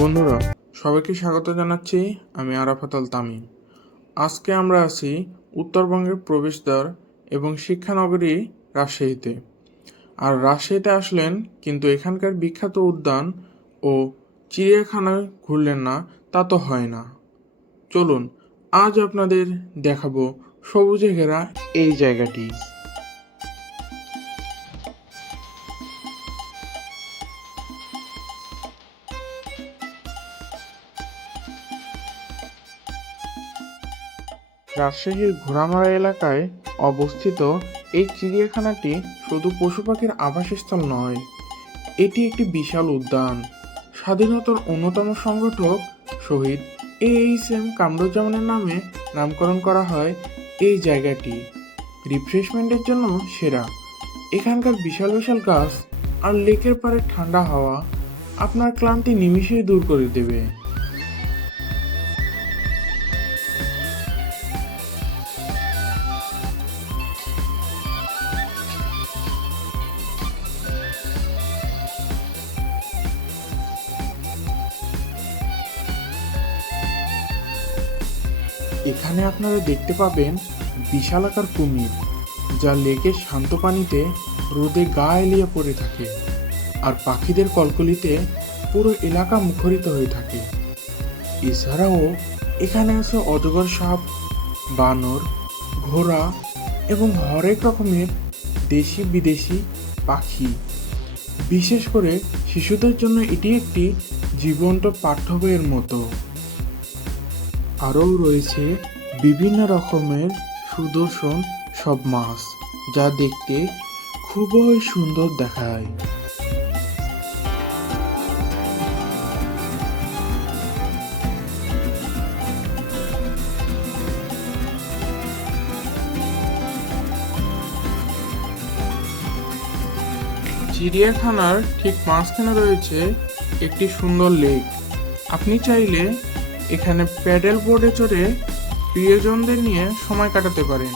বন্ধুরা, সবাইকে স্বাগত জানাচ্ছি। আমি আরাফাত আল তামিম। আজকে আমরা আছি উত্তরবঙ্গের প্রবেশদ্বার এবং শিক্ষানগরী রাজশাহীতে। আর রাজশাহীতে আসলেন, কিন্তু এখানকার বিখ্যাত উদ্যান ও চিড়িয়াখানায় ঘুরলেন না, তা তো হয় না। চলুন আজ আপনাদের দেখাবো সবুজে ঘেরা এই জায়গাটি। রাজশাহীর ঘোড়ামারা এলাকায় অবস্থিত এই চিড়িয়াখানাটি শুধু পশু পাখির আবাসস্থল নয়, এটি একটি বিশাল উদ্যান। স্বাধীনতার অন্যতম সংগঠক শহীদ AHM কামরুজ্জামানের নামে নামকরণ করা হয় এই জায়গাটি। রিফ্রেশমেন্টের জন্য সেরা। এখানকার বিশাল বিশাল গাছ আর লেকের পাড়ে ঠান্ডা হাওয়া আপনার ক্লান্তি নিমিষেই দূর করে দেবে। এখানে আপনারা দেখতে পাবেন বিশালাকার কুমির, যা লেকের শান্ত পানিতে রোদে গা এলিয়ে পড়ে থাকে, আর পাখিদের কলকলিতে পুরো এলাকা মুখরিত হয়ে থাকে। এছাড়াও এখানে আছে অজগর সাপ, বানর, ঘোড়া এবং হরেক রকমের দেশি বিদেশি পাখি। বিশেষ করে শিশুদের জন্য এটি একটি জীবন্ত পাঠ্য বইয়ের মতো। আরও রয়েছে বিভিন্ন রকমের সুদর্শন সব মাছ, যা দেখতে খুবই সুন্দর দেখায়। চিড়িয়াখানার ঠিক মাঝখানে রয়েছে একটি সুন্দর লেক। আপনি চাইলে এখানে প্যাডেল বোর্ডে চড়ে প্রিয়জনদের নিয়ে সময় কাটাতে পারেন।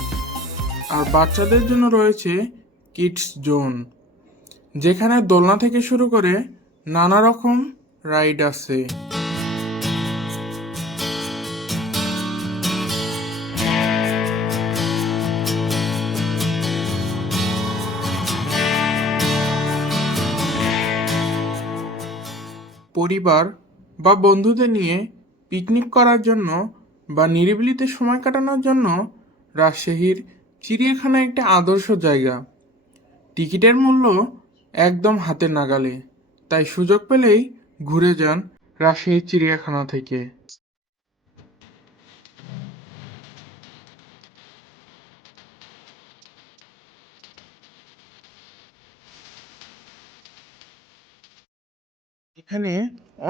আর বাচ্চাদের জন্য রয়েছে কিডস জোন, যেখানে দোলনা থেকে শুরু করে নানা রকম রাইড আছে। পরিবার বা বন্ধুদের নিয়ে পিকনিক করার জন্য বা নিরিবিলিতে সময় কাটানোর জন্য রাজশাহীর চিড়িয়াখানা একটি আদর্শ জায়গা। টিকিটের মূল্য একদম হাতের নাগালে, তাই সুযোগ পেলেই ঘুরে যান রাজশাহী চিড়িয়াখানা থেকে। এখানে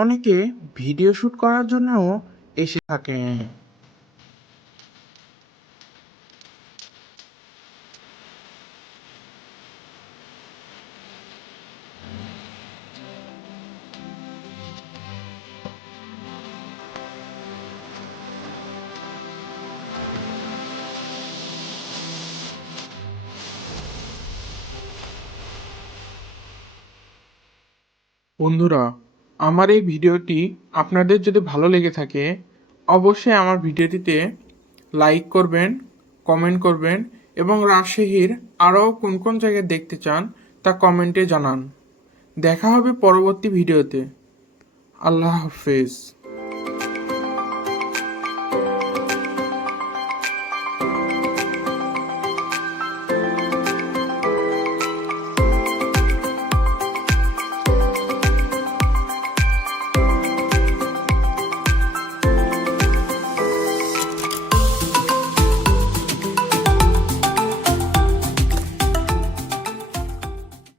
অনেকে ভিডিও শুট করার জন্যও এসে থাকে। বন্ধুরা, আমার এই ভিডিওটি আপনাদের যদি ভালো লেগে থাকে, অবশ্যই আমার ভিডিওটিতে লাইক করবেন, কমেন্ট করবেন এবং রাজশাহীর আরও কোন কোন জায়গায় দেখতে চান তা কমেন্টে জানান। দেখা হবে পরবর্তী ভিডিওতে। আল্লাহ হাফেজ।